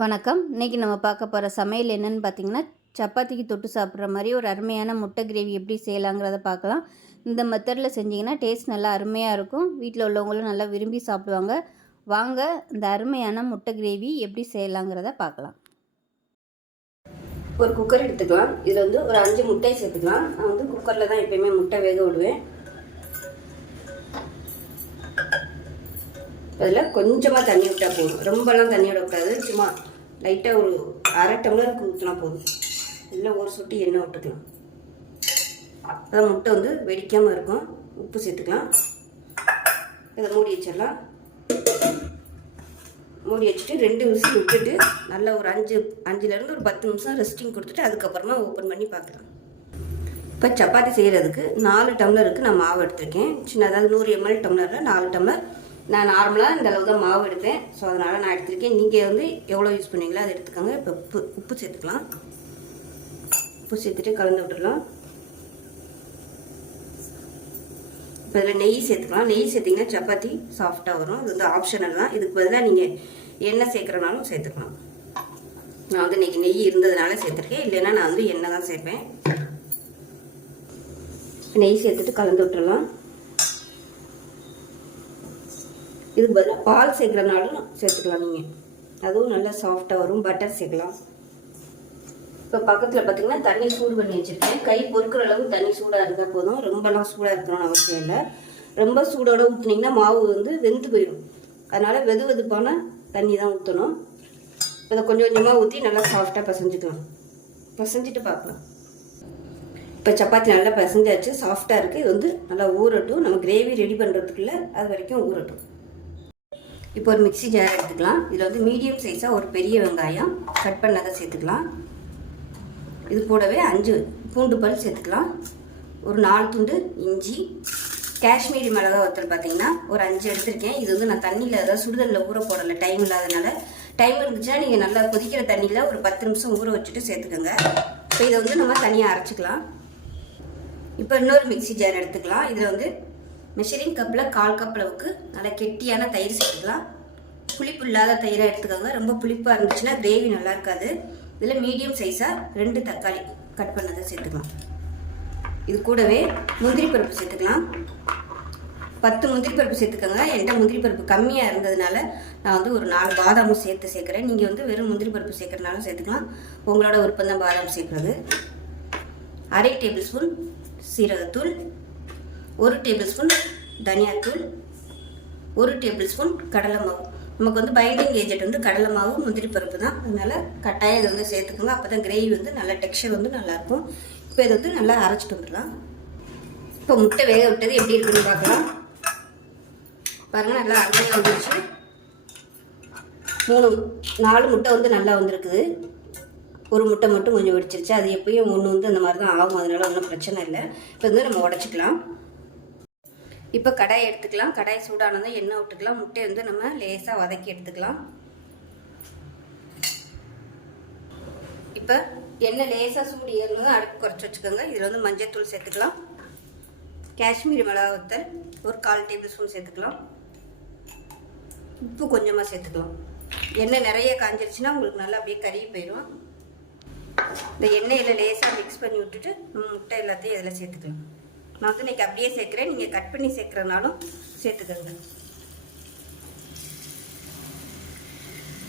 வணக்கம். இன்றைக்கி நம்ம பார்க்க போகிற சமையல் என்னன்னு பார்த்தீங்கன்னா சப்பாத்திக்கு தொட்டு சாப்பிட்ற மாதிரி ஒரு அருமையான முட்டை கிரேவி எப்படி செய்யலாங்கிறத பார்க்கலாம். இந்த மெத்தடில் செஞ்சிங்கன்னா டேஸ்ட் நல்லா அருமையாக இருக்கும். வீட்டில் உள்ளவங்களும் நல்லா விரும்பி சாப்பிடுவாங்க. வாங்க இந்த அருமையான முட்டை கிரேவி எப்படி செய்யலாங்கிறத பார்க்கலாம். ஒரு குக்கர் எடுத்துக்கலாம். இதில் வந்து ஒரு அஞ்சு முட்டையை சேர்த்துக்கலாம். நான் வந்து குக்கரில் தான் எப்பயுமே முட்டை வேக விடுவேன். அதில் கொஞ்சமாக தண்ணி விட்டால் போதும். ரொம்பலாம் தண்ணி விடக்கூடாது சும்மா லைட்டாக ஒரு அரை டம்ளருக்கு ஊற்றினா போதும். இல்லை ஒரு சொட்டி எண்ணெய் விட்டுக்கலாம். அதான் முட்டை வந்து வெடிக்காமல் இருக்கும். உப்பு சேர்த்துக்கலாம். இதை மூடி வச்சிடலாம். மூடி வச்சுட்டு ரெண்டு விசில் விட்டுட்டு நல்லா ஒரு அஞ்சு அஞ்சுலேருந்து ஒரு பத்து நிமிஷம் ரெஸ்டிங் கொடுத்துட்டு அதுக்கப்புறமா ஓப்பன் பண்ணி பார்க்கலாம். இப்போ சப்பாத்தி செய்கிறதுக்கு நாலு டம்ளருக்கு நான் மாவு எடுத்திருக்கேன். சின்ன அதாவது நூறு எம்எல் டம்ளரில் நாலு டம்ளர் நான் நார்மலாக இந்த அளவு தான் மாவு எடுத்தேன். ஸோ அதனால் நான் எடுத்திருக்கேன். நீங்கள் வந்து எவ்வளோ யூஸ் பண்ணீங்களோ அதை எடுத்துக்கோங்க. இப்போ உப்பு உப்பு சேர்த்துக்கலாம். உப்பு சேர்த்துட்டு கலந்து விட்டுடலாம். இப்போ இதில் நெய் சேர்த்துக்கலாம். நெய் சேர்த்திங்கன்னா சப்பாத்தி சாஃப்டாக வரும். இது வந்து ஆப்ஷனல் தான். இதுக்கு பதிலாக நீங்கள் எண்ணெய் சேர்க்குறனாலும் சேர்த்துக்கலாம். நான் வந்து இன்றைக்கி நெய் இருந்ததுனால சேர்த்துருக்கேன். இல்லைன்னா நான் வந்து எண்ணெய் தான் சேர்ப்பேன். நெய் சேர்த்துட்டு கலந்து விட்டுடலாம். இதுக்கு பதிலாக பால் சேர்க்குறனாலும் சேர்த்துக்கலாம் நீங்கள் அதுவும் நல்லா சாஃப்டாக வரும். பட்டர் சேர்க்கலாம். இப்போ பக்கத்தில் பார்த்தீங்கன்னா தண்ணி சூடு பண்ணி வச்சுருக்கேன். கை பொறுக்கிற அளவுக்கு தண்ணி சூடாக இருந்தால் போதும். ரொம்பலாம் சூடாக இருக்கணும்னு அவசியம் இல்லை. ரொம்ப சூடோட ஊற்றுனீங்கன்னா மாவு வந்து வெந்து போயிடும். அதனால் வெது வெதுப்பான தண்ணி தான் ஊற்றணும் இதை கொஞ்சம் கொஞ்சமாக ஊற்றி நல்லா சாஃப்டாக பசஞ்சுக்கலாம். பசஞ்சிட்டு பார்க்கலாம். இப்போ சப்பாத்தி நல்லா பசஞ்சாச்சு. சாஃப்டாக இருக்குது இது வந்து நல்லா ஊறட்டும். நம்ம கிரேவி ரெடி பண்ணுறதுக்குள்ளே அது வரைக்கும் ஊறட்டும். இப்போ ஒரு மிக்ஸி ஜார் எடுத்துக்கலாம். இதில் வந்து மீடியம் சைஸாக ஒரு பெரிய வெங்காயம் கட் பண்ணதை சேர்த்துக்கலாம். இது கூடவே அஞ்சு பூண்டு பல் சேர்த்துக்கலாம். ஒரு நாலு துண்டு இஞ்சி காஷ்மீரி மிளகா ஒருத்தர் பார்த்தீங்கன்னா ஒரு அஞ்சு எடுத்திருக்கேன். இது வந்து நான் தண்ணியில் அதாவது சுடுதண்ணில் ஊற போடலை டைம் இல்லாதனால டைம் இருந்துச்சுன்னா நீங்கள் நல்லா கொதிக்கிற தண்ணியில் ஒரு பத்து நிமிஷம் ஊற வச்சுட்டு சேர்த்துக்கோங்க. இப்போ இதை வந்து நம்ம தனியாக அரைச்சிக்கலாம். இப்போ இன்னொரு மிக்ஸி ஜார் எடுத்துக்கலாம். இதில் வந்து மெஷரிங் கப்பில் கால் கப் அளவுக்கு நல்லா கெட்டியான தயிர் சேர்த்துக்கலாம். புளிப்பு இல்லாத தயிராக எடுத்துக்கோங்க. ரொம்ப புளிப்பாக இருந்துச்சுன்னா கிரேவி நல்லா இருக்காது. இதில் மீடியம் சைஸாக ரெண்டு தக்காளி கட் பண்ணதை சேர்த்துக்கலாம். இது கூடவே முந்திரி பருப்பு சேர்த்துக்கலாம். பத்து முந்திரி பருப்பு சேர்த்துக்கோங்க. என்கிட்ட முந்திரி பருப்பு கம்மியாக இருந்ததுனால நான் வந்து ஒரு நாலு பாதாமும் சேர்த்து சேர்க்குறேன். நீங்கள் வந்து வெறும் முந்திரி பருப்பு சேர்க்குறனாலும் சேர்த்துக்கலாம். உங்களோட விருப்பம் தான் பாதாம் சேர்க்குறது. அரை டேபிள் ஸ்பூன் சீரகத்தூள் ஒரு டேபிள் ஸ்பூன் தனியாத்தூள் ஒரு டேபிள் ஸ்பூன் கடலை மாவு. நமக்கு வந்து பைண்டிங் ஏஜென்ட் வந்து கடலை மாவு முந்திரி பருப்பு தான். அதனால் கட்டாயம் இதை வந்து சேர்த்துக்கோங்க. அப்போ தான் கிரேவி வந்து நல்லா டெக்ஸ்டர் வந்து நல்லாயிருக்கும் இப்போ இதை வந்து நல்லா அரைச்சிட்டு வந்துடலாம். இப்போ முட்டை வேக விட்டது எப்படி இருக்குன்னு பார்க்கலாம். பாருங்கள் நல்லா அருமையாக வந்துருச்சு. மூணு நாலு முட்டை வந்து நல்லா வந்திருக்குது. ஒரு முட்டை மட்டும் கொஞ்சம் வெடிச்சிருச்சு. அது எப்பயும் ஒன்று வந்து அந்த மாதிரி தான் ஆகும். அதனால ஒன்றும் பிரச்சனை இல்லை. இப்போ வந்து நம்ம உடச்சிக்கலாம். இப்போ கடாய் எடுத்துக்கலாம். கடாய் சூடானதும் எண்ணெய் விட்டுக்கலாம். முட்டையை வந்து நம்ம லேசாக வதக்கி எடுத்துக்கலாம். இப்போ எண்ணெய் லேசாக சூடு ஏறணும் அடுப்பு குறைச்சி வச்சுக்கோங்க. இதில் வந்து மஞ்சள்தூள் சேர்த்துக்கலாம். காஷ்மீரி மிளகா வத்தல் ஒரு கால் டேபிள் ஸ்பூன் சேர்த்துக்கலாம். உப்பு கொஞ்சமாக சேர்த்துக்கலாம். எண்ணெய் நிறைய காஞ்சிருச்சுன்னா உங்களுக்கு நல்லா அப்படியே கருகி போயிடும் இந்த எண்ணெயில் லேசாக மிக்ஸ் பண்ணி விட்டுட்டு நம்ம முட்டை எல்லாத்தையும் இதில் சேர்த்துக்கலாம். நான் வந்து இன்றைக்கி அப்படியே சேர்க்குறேன். நீங்கள் கட் பண்ணி சேர்க்குறனாலும் சேர்த்துக்கோங்க.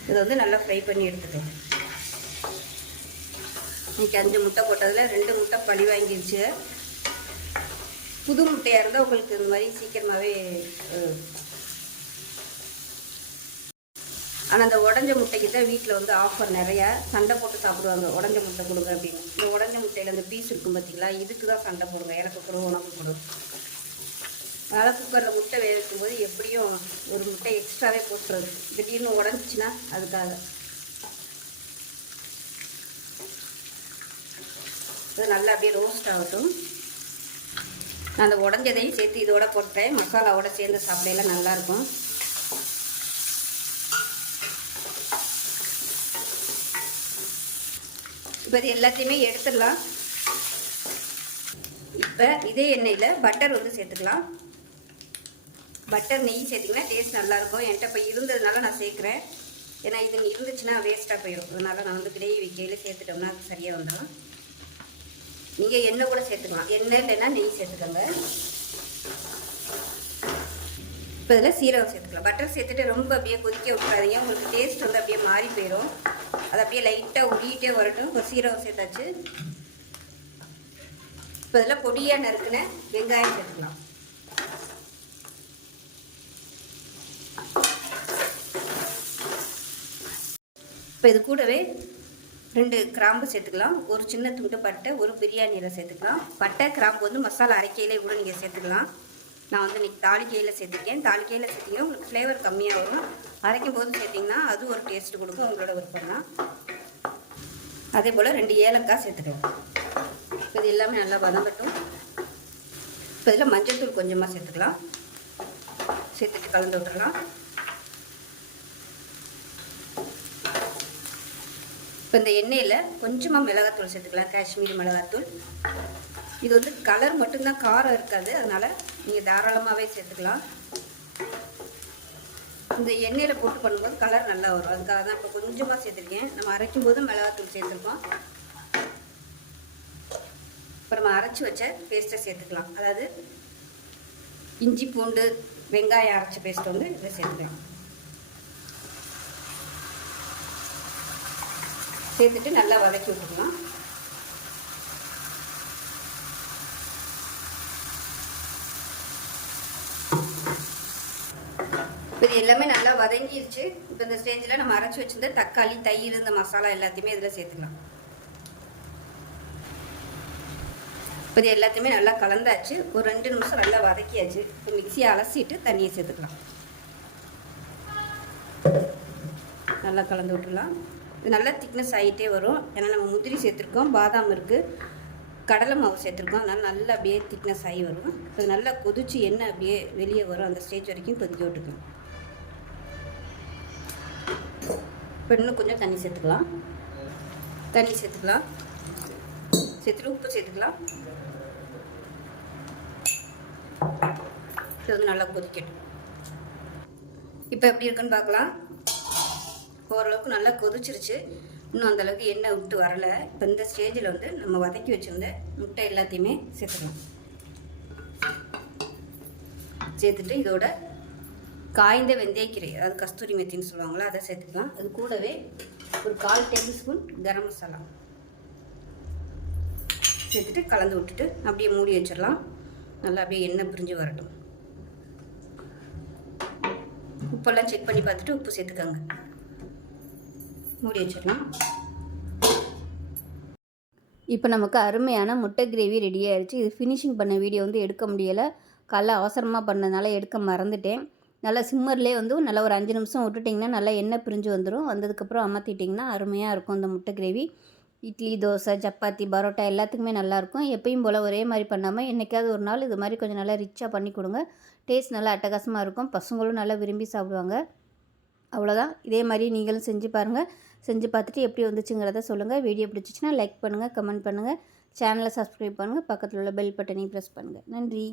இதை வந்து நல்லா ஃப்ரை பண்ணி எடுத்துக்கோங்க. இன்றைக்கி அஞ்சு முட்டை போட்டதில் ரெண்டு முட்டை பழி வாங்கிருச்சு. புது முட்டையாக இருந்தால் உங்களுக்கு இந்த மாதிரி சீக்கிரமாகவே ஆனால் அந்த உடஞ்ச முட்டைக்கு தான் வீட்டில் வந்து ஆஃபர் நிறையா. சண்டை போட்டு சாப்பிடுவாங்க. உடஞ்ச முட்டை கொடுங்க அப்படின்னு. இந்த உடஞ்ச முட்டையில் அந்த பீஸ் இருக்கும் பார்த்தீங்களா இதுக்கு தான் சண்டை போடுங்க. எனக்கு கொடு உனக்கு கொடு. வலை குக்கரில் முட்டை வேக வைக்கும்போது எப்படியும் ஒரு முட்டை எக்ஸ்ட்ராவே போட்டுறது. திடீர்னு உடஞ்சிச்சின்னா அதுக்காக. இது நல்லா அப்படியே ரோஸ்ட் ஆகட்டும். நான் அந்த உடஞ்சதையும் சேர்த்து இதோட போட்டேன். மசாலாவோட சேர்ந்து சாப்பிடையெல்லாம் நல்லாயிருக்கும் இப்போ இது எல்லாத்தையுமே எடுத்துடலாம். இப்போ இதே எண்ணெயில் பட்டர் வந்து சேர்த்துக்கலாம். பட்டர் நெய் சேர்த்திங்கன்னா டேஸ்ட் நல்லாயிருக்கும். என்கிட்ட இப்போ இருந்ததுனால நான் சேர்க்குறேன். ஏன்னா இது இருந்துச்சுன்னா வேஸ்ட்டாக போயிடும் அதனால் நான் வந்து கிரேவி வைக்கையில் சேர்த்துட்டோம்னா அது சரியாக வந்துடும் நீங்கள் எண்ணெய் கூட சேர்த்துக்கலாம். எண்ணெய் இல்லைன்னா நெய் சேர்த்துக்கோங்க. இப்போ இதில் சீரகம் சேர்த்துக்கலாம். பட்டர் சேர்த்துட்டு ரொம்ப அப்படியே கொதிக்க விட்றாதீங்க உங்களுக்கு டேஸ்ட் வந்து அப்படியே மாறி போயிடும் அது அப்படியே லைட்டாக உருகிட்டே வரட்டும். இப்போ சீரகம் சேர்த்தாச்சு. இப்போ இதில் பொடியாக நறுக்குன வெங்காயம் சேர்த்துக்கலாம். இப்போ இது கூடவே ரெண்டு கிராம்பு சேர்த்துக்கலாம். ஒரு சின்ன துண்டு பட்டை ஒரு பிரியாணியில் சேர்த்துக்கலாம். பட்டை கிராம்பு வந்து மசாலா அரைக்கையிலே கூட நீங்கள் சேர்த்துக்கலாம். நான் வந்து இன்றைக்கி தாளிக்கையில் சேர்த்துருக்கேன். தாளிக்கையில் சேர்த்திங்கன்னா உங்களுக்கு ஃப்ளேவர் கம்மியாக வரும். அரைக்கும் போது சேர்த்திங்கன்னா அது ஒரு டேஸ்ட் கொடுக்கும் உங்களோட விருப்பம் தான் அதே போல் ரெண்டு ஏலக்காய் சேர்த்துக்கலாம். இது எல்லாமே நல்லா வதங்கட்டும். இப்போ இதில் மஞ்சள்தூள் கொஞ்சமாக சேர்த்துக்கலாம். சேர்த்துட்டு கலந்து விட்டுறலாம். இப்போ இந்த எண்ணெயில் கொஞ்சமாக மிளகாத்தூள் சேர்த்துக்கலாம். காஷ்மீரி மிளகாத்தூள். இது வந்து கலர் மட்டும்தான் காரம் இருக்காது. அதனால் நீங்கள் தாராளமாகவே சேர்த்துக்கலாம். இந்த எண்ணெயில் போட்டு பண்ணும்போது கலர் நல்லா வரும். அதுக்காக தான் இப்போ கொஞ்சமாக சேர்த்துருக்கேன். நம்ம அரைக்கும் போது மிளகாத்தூள் சேர்த்துருக்கோம். இப்போ நம்ம அரைச்சி வச்ச பேஸ்ட்டை சேர்த்துக்கலாம். அதாவது இஞ்சி பூண்டு வெங்காயம் அரைச்ச பேஸ்ட் வந்து இதை சேர்த்துக்கலாம். சேர்த்துட்டு நல்லா வதக்கி விட்டுக்கலாம். எல்லாமே நல்லா வதங்கிடுச்சு இப்போ இந்த ஸ்டேஜில் நம்ம அரைச்சி வச்சுருந்த தக்காளி தயிர் இந்த மசாலா எல்லாத்தையுமே இதில் சேர்த்துக்கலாம். இப்போ இது எல்லாத்தையுமே நல்லா கலந்தாச்சு. ஒரு ரெண்டு நிமிஷம் நல்லா வதக்கியாச்சு. இப்போ மிக்சியை அலசிட்டு தண்ணியை சேர்த்துக்கலாம். நல்லா கலந்து விட்டுலாம் இது நல்லா திக்னஸ் ஆகிட்டே வரும். ஏன்னா நம்ம முதிரி சேர்த்துருக்கோம் பாதாம் இருக்குது கடலை மாவு சேர்த்துருக்கோம். அதனால் நல்லா அப்படியே திக்னஸ் ஆகி வரும். இப்போ நல்லா கொதிச்சு எண்ணெய் அப்படியே வெளியே வரும். அந்த ஸ்டேஜ் வரைக்கும் கொதிக்க விட்டுக்கலாம். இப்போ இன்னும் கொஞ்சம் தண்ணி சேர்த்துக்கலாம். தண்ணி சேர்த்துக்கலாம். சேர்த்துட்டு உப்பு சேர்த்துக்கலாம். இது வந்து நல்லா கொதிக்கட்டும். இப்போ எப்படி இருக்குன்னு பார்க்கலாம். ஓரளவுக்கு நல்லா கொதிச்சிருச்சு. இன்னும் அந்தளவுக்கு எண்ணெய் விட்டு வரலை. இப்போ இந்த ஸ்டேஜில் வந்து நம்ம வதக்கி வச்சுருந்த முட்டை எல்லாத்தையுமே சேர்த்துக்கலாம். சேர்த்துட்டு இதோட காய்ந்த வெந்தயக்கீரை அதாவது கஸ்தூரி மெத்தின்னு சொல்லுவாங்களா அதை சேர்த்துக்கலாம். அது கூடவே ஒரு கால் டேபிள் ஸ்பூன் கரம் மசாலா. சேர்த்துட்டு கலந்து விட்டுட்டு அப்படியே மூடி வச்சிடலாம். நல்லா அப்படியே எண்ணெய் பிரிஞ்சு வரட்டும். உப்பெல்லாம் செக் பண்ணி பார்த்துட்டு உப்பு சேர்த்துக்கோங்க. மூடி வச்சிடலாம். இப்போ நமக்கு அருமையான முட்டை கிரேவி ரெடி ஆயிடுச்சு இது ஃபினிஷிங் பண்ண வீடியோ வந்து எடுக்க முடியலை. காலைல அவசரமாக பண்ணதுனால எடுக்க மறந்துட்டேன். நல்லா சிம்மர்லேயே வந்து நல்லா ஒரு அஞ்சு நிமிஷம் விட்டுட்டிங்கன்னா நல்லா எண்ணெய் பிரிஞ்சு வந்துடும் வந்ததுக்கப்புறம் அமர்த்திட்டிங்கன்னா அருமையாக இருக்கும் அந்த முட்டை கிரேவி. இட்லி தோசை சப்பாத்தி பரோட்டா எல்லாத்துக்குமே நல்லாயிருக்கும். எப்பயும் போல் ஒரே மாதிரி பண்ணாமல் என்றைக்காவது ஒரு நாள் இது மாதிரி கொஞ்சம் நல்லா ரிச்சாக பண்ணி கொடுங்க. டேஸ்ட் நல்லா அட்டகாசமாக இருக்கும். பசங்களும் நல்லா விரும்பி சாப்பிடுவாங்க. அவ்வளோதான். இதே மாதிரி நீங்களும் செஞ்சு பாருங்கள் செஞ்சு பார்த்துட்டு எப்படி வந்துச்சுங்கிறத சொல்லுங்கள் வீடியோ பிடிச்சிச்சின்னா லைக் பண்ணுங்கள் கமெண்ட் பண்ணுங்கள் சேனலை சப்ஸ்கிரைப் பண்ணுங்கள் பக்கத்தில் உள்ள பெல் பட்டனையும் ப்ரெஸ் பண்ணுங்கள் நன்றி.